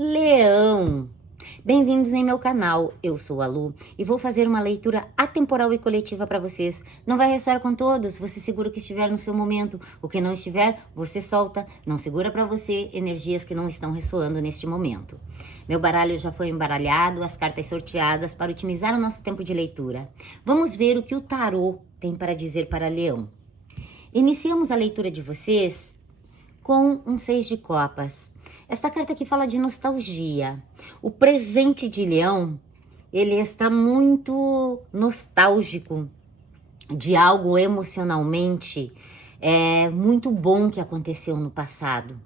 Leão, bem-vindos em meu canal, eu sou a Lu e vou fazer uma leitura atemporal e coletiva para vocês. Não vai ressoar com todos, você segura o que estiver no seu momento, o que não estiver, você solta, não segura para você energias que não estão ressoando neste momento. Meu baralho já foi embaralhado, as cartas sorteadas para otimizar o nosso tempo de leitura. Vamos ver o que o tarô tem para dizer para Leão. Iniciamos a leitura de vocês com um 6 de copas. Esta carta aqui fala de nostalgia. O presente de Leão, ele está muito nostálgico de algo emocionalmente muito bom que aconteceu no passado.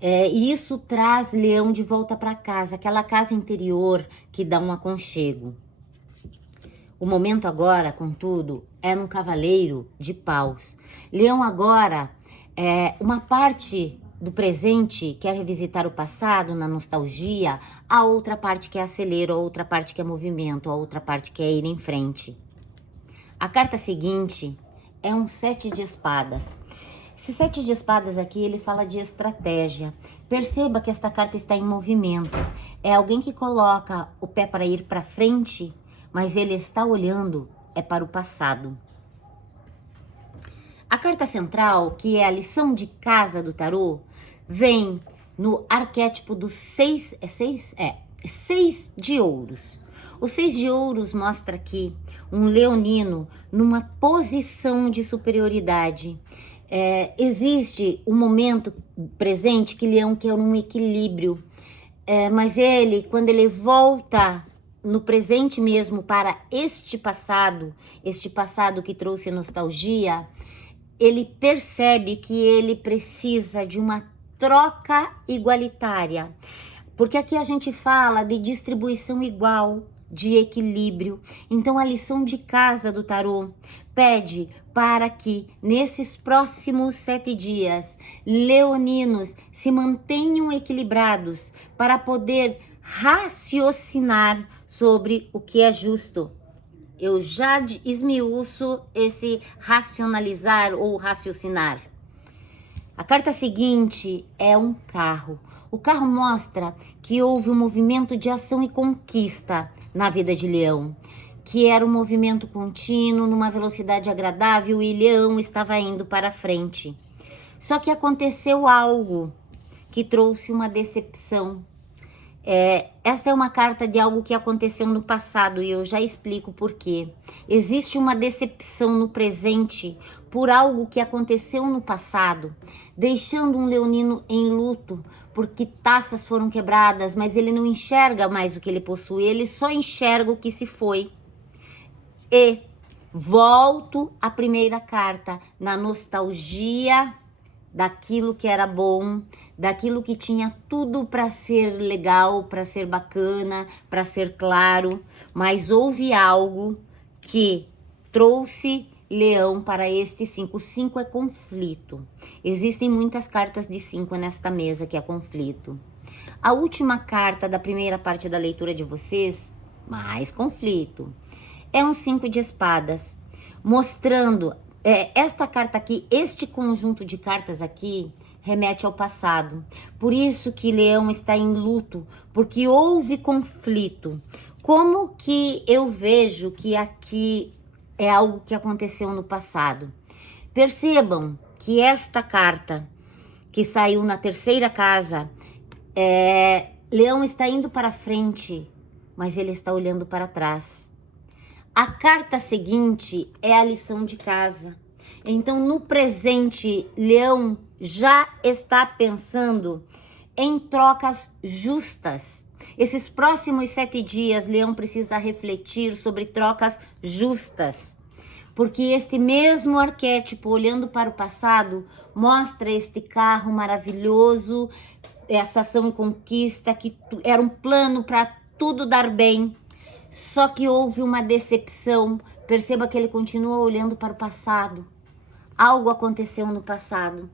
E isso traz Leão de volta para casa, aquela casa interior que dá um aconchego. O momento agora, contudo, é num cavaleiro de paus. Leão agora, uma parte do presente quer revisitar o passado na nostalgia, a outra parte quer acelero, a outra parte quer movimento, a outra parte quer ir em frente. A carta seguinte é um 7 de espadas. Esse 7 de espadas aqui, ele fala de estratégia. Perceba que esta carta está em movimento. É alguém que coloca o pé para ir para frente, mas ele está olhando para o passado. A carta central, que é a lição de casa do tarô, vem no arquétipo do 6 de ouros. O 6 de ouros mostra aqui um leonino numa posição de superioridade. Existe um momento presente que Leão quer um equilíbrio, mas ele, quando ele volta no presente mesmo para este passado que trouxe nostalgia, ele percebe que ele precisa de uma troca igualitária, porque aqui a gente fala de distribuição igual, de equilíbrio. Então a lição de casa do tarô pede para que nesses próximos 7 dias, leoninos se mantenham equilibrados para poder raciocinar sobre o que é justo. Eu já esmiuço esse racionalizar ou raciocinar. A carta seguinte é um carro. O carro mostra que houve um movimento de ação e conquista na vida de Leão, que era um movimento contínuo, numa velocidade agradável, e Leão estava indo para frente. Só que aconteceu algo que trouxe uma decepção. Esta é uma carta de algo que aconteceu no passado e eu já explico por quê. Existe uma decepção no presente por algo que aconteceu no passado, deixando um leonino em luto, porque taças foram quebradas, mas ele não enxerga mais o que ele possui, ele só enxerga o que se foi. E volto à primeira carta, na nostalgia daquilo que era bom, daquilo que tinha tudo para ser legal, para ser bacana, para ser claro, mas houve algo que trouxe Leão para este 5. O 5 é conflito. Existem muitas cartas de 5 nesta mesa que é conflito. A última carta da primeira parte da leitura de vocês, mais conflito, é um 5 de espadas, mostrando esta carta aqui, este conjunto de cartas aqui, remete ao passado. Por isso que Leão está em luto, porque houve conflito. Como que eu vejo que aqui é algo que aconteceu no passado? Percebam que esta carta, que saiu na terceira casa, Leão está indo para frente, mas ele está olhando para trás. A carta seguinte é a lição de casa. Então, no presente, Leão já está pensando em trocas justas. Esses próximos 7 dias, Leão precisa refletir sobre trocas justas. Porque este mesmo arquétipo, olhando para o passado, mostra este carro maravilhoso, essa ação e conquista, que era um plano para tudo dar bem. Só que houve uma decepção. Perceba que ele continua olhando para o passado. Algo aconteceu no passado.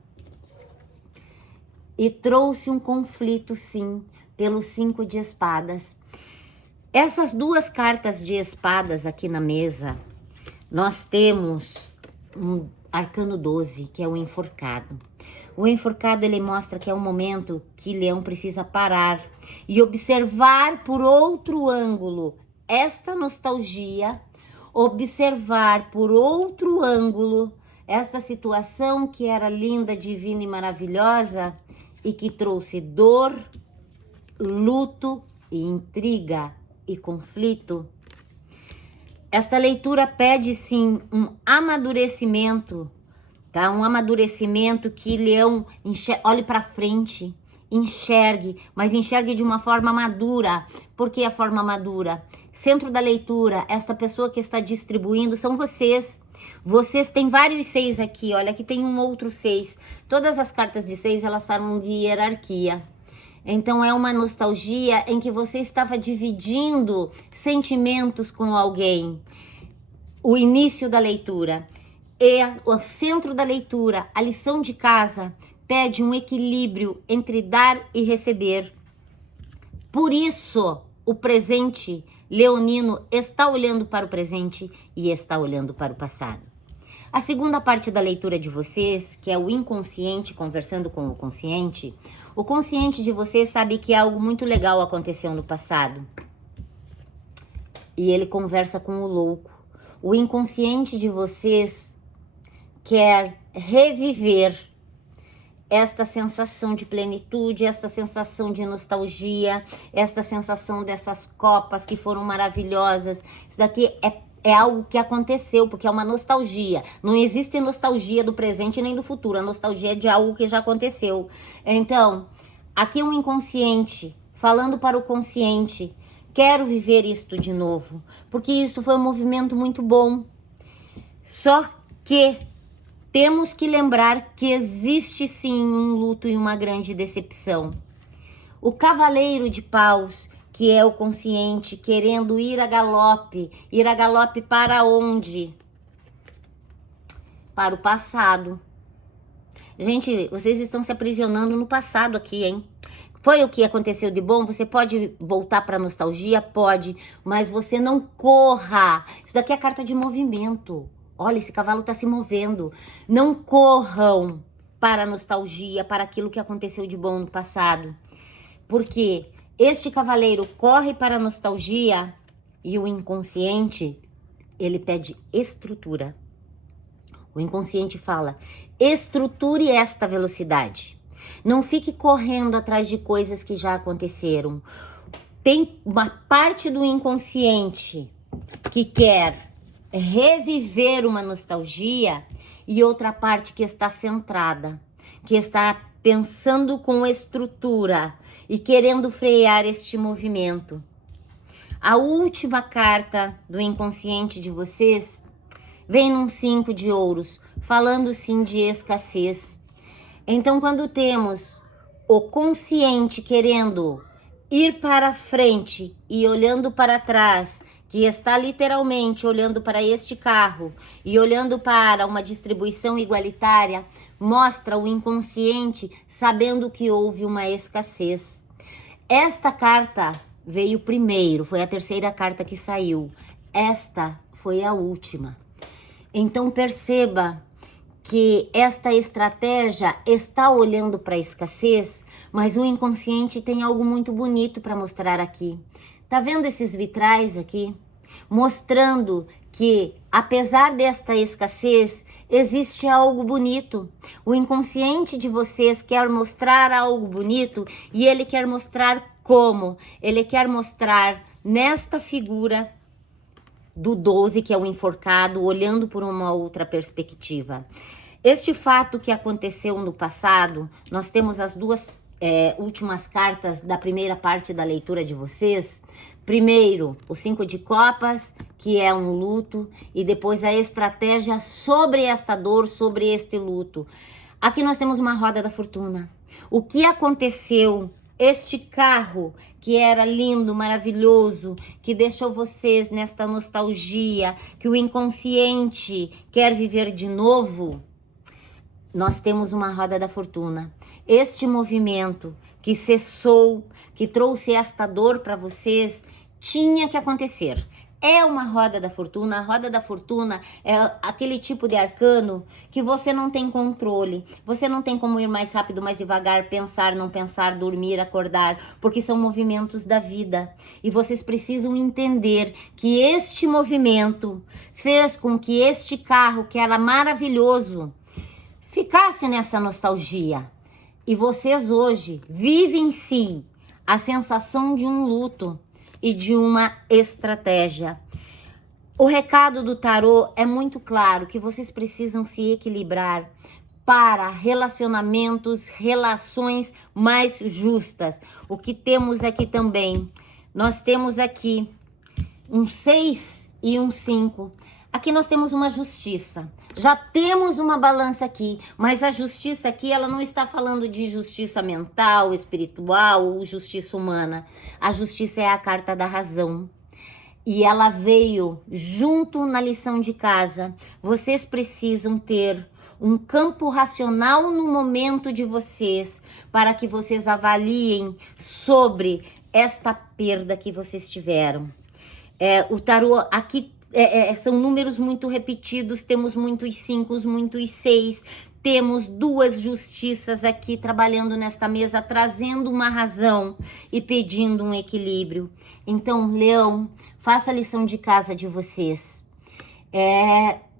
E trouxe um conflito, sim, pelo 5 de espadas. Essas duas cartas de espadas aqui na mesa, nós temos arcano 12, que é o enforcado. O enforcado, ele mostra que é um momento que Leão precisa parar e observar por outro ângulo esta nostalgia, observar por outro ângulo esta situação que era linda, divina e maravilhosa e que trouxe dor, luto e intriga e conflito. Esta leitura pede sim um amadurecimento, tá? Um amadurecimento que Leão olhe para frente, enxergue, mas enxergue de uma forma madura. Por que a forma madura? Centro da leitura, esta pessoa que está distribuindo são vocês. Vocês têm vários 6 aqui, olha, aqui tem um outro 6. Todas as cartas de 6, elas falam de hierarquia. Então é uma nostalgia em que você estava dividindo sentimentos com alguém. O início da leitura é o centro da leitura, a lição de casa pede um equilíbrio entre dar e receber. Por isso, o presente leonino está olhando para o presente e está olhando para o passado. A segunda parte da leitura de vocês, que é o inconsciente conversando com o consciente de vocês sabe que algo muito legal aconteceu no passado. E ele conversa com o louco. O inconsciente de vocês quer reviver esta sensação de plenitude, esta sensação de nostalgia, esta sensação dessas copas que foram maravilhosas. Isso daqui é algo que aconteceu, porque é uma nostalgia. Não existe nostalgia do presente nem do futuro. A nostalgia é de algo que já aconteceu. Então, aqui é um inconsciente falando para o consciente. Quero viver isto de novo, porque isso foi um movimento muito bom. Só que temos que lembrar que existe sim um luto e uma grande decepção. O cavaleiro de paus, que é o consciente, querendo ir a galope. Ir a galope para onde? Para o passado. Gente, vocês estão se aprisionando no passado aqui, hein? Foi o que aconteceu de bom? Você pode voltar para a nostalgia? Pode, mas você não corra. Isso daqui é carta de movimento. Olha, esse cavalo está se movendo. Não corram para a nostalgia, para aquilo que aconteceu de bom no passado. Porque este cavaleiro corre para a nostalgia e o inconsciente, ele pede estrutura. O inconsciente fala, estruture esta velocidade. Não fique correndo atrás de coisas que já aconteceram. Tem uma parte do inconsciente que quer reviver uma nostalgia e outra parte que está centrada, que está pensando com estrutura e querendo frear este movimento. A última carta do inconsciente de vocês vem num 5 de ouros, falando sim de escassez. Então, quando temos o consciente querendo ir para frente e olhando para trás, que está literalmente olhando para este carro e olhando para uma distribuição igualitária, mostra o inconsciente sabendo que houve uma escassez. Esta carta veio primeiro, foi a terceira carta que saiu. Esta foi a última. Então perceba que esta estratégia está olhando para a escassez, mas o inconsciente tem algo muito bonito para mostrar aqui. Tá vendo esses vitrais aqui? Mostrando que, apesar desta escassez, existe algo bonito. O inconsciente de vocês quer mostrar algo bonito e ele quer mostrar como? Ele quer mostrar nesta figura do 12, que é o enforcado, olhando por uma outra perspectiva. Este fato que aconteceu no passado, nós temos as duas últimas cartas da primeira parte da leitura de vocês. Primeiro, o 5 de copas, que é um luto, e depois a estratégia sobre esta dor, sobre este luto. Aqui nós temos uma roda da fortuna. O que aconteceu? Este carro que era lindo, maravilhoso, que deixou vocês nesta nostalgia, que o inconsciente quer viver de novo, nós temos uma roda da fortuna. Este movimento que cessou, que trouxe esta dor para vocês, tinha que acontecer. é uma roda da fortuna. A roda da fortuna é aquele tipo de arcano que você não tem controle. Você não tem como ir mais rápido, mais devagar, pensar, não pensar, dormir, acordar, porque são movimentos da vida. E vocês precisam entender que este movimento fez com que este carro, que era maravilhoso, ficasse nessa nostalgia. E vocês hoje vivem sim a sensação de um luto e de uma estratégia. O recado do tarô é muito claro, que vocês precisam se equilibrar para relacionamentos, relações mais justas. O que temos aqui também? Nós temos aqui um 6 e um 5. Aqui nós temos uma justiça. Já temos uma balança aqui, mas a justiça aqui, ela não está falando de justiça mental, espiritual ou justiça humana. A justiça é a carta da razão. E ela veio junto na lição de casa. Vocês precisam ter um campo racional no momento de vocês, para que vocês avaliem sobre esta perda que vocês tiveram. O tarô aqui são números muito repetidos, temos muitos 5, muitos 6, temos 2 justiças aqui trabalhando nesta mesa, trazendo uma razão e pedindo um equilíbrio. Então, Leão, faça a lição de casa de vocês.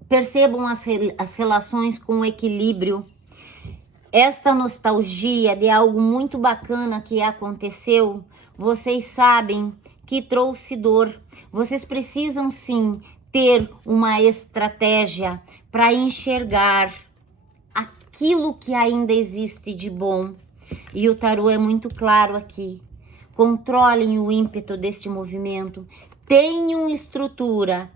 Percebam as relações com equilíbrio. Esta nostalgia de algo muito bacana que aconteceu, vocês sabem que trouxe dor. Vocês precisam sim ter uma estratégia para enxergar aquilo que ainda existe de bom. E o tarô é muito claro aqui. Controlem o ímpeto deste movimento. Tenham estrutura.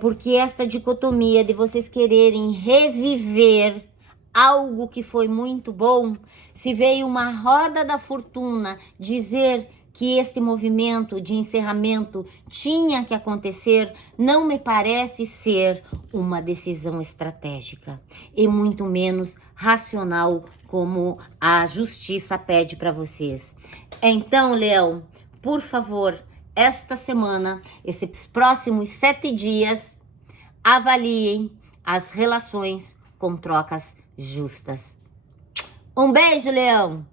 Porque esta dicotomia de vocês quererem reviver algo que foi muito bom, se veio uma roda da fortuna dizer que este movimento de encerramento tinha que acontecer, não me parece ser uma decisão estratégica e muito menos racional, como a justiça pede para vocês. Então, Leão, por favor, esta semana, esses próximos 7 dias, avaliem as relações com trocas justas. Um beijo, Leão!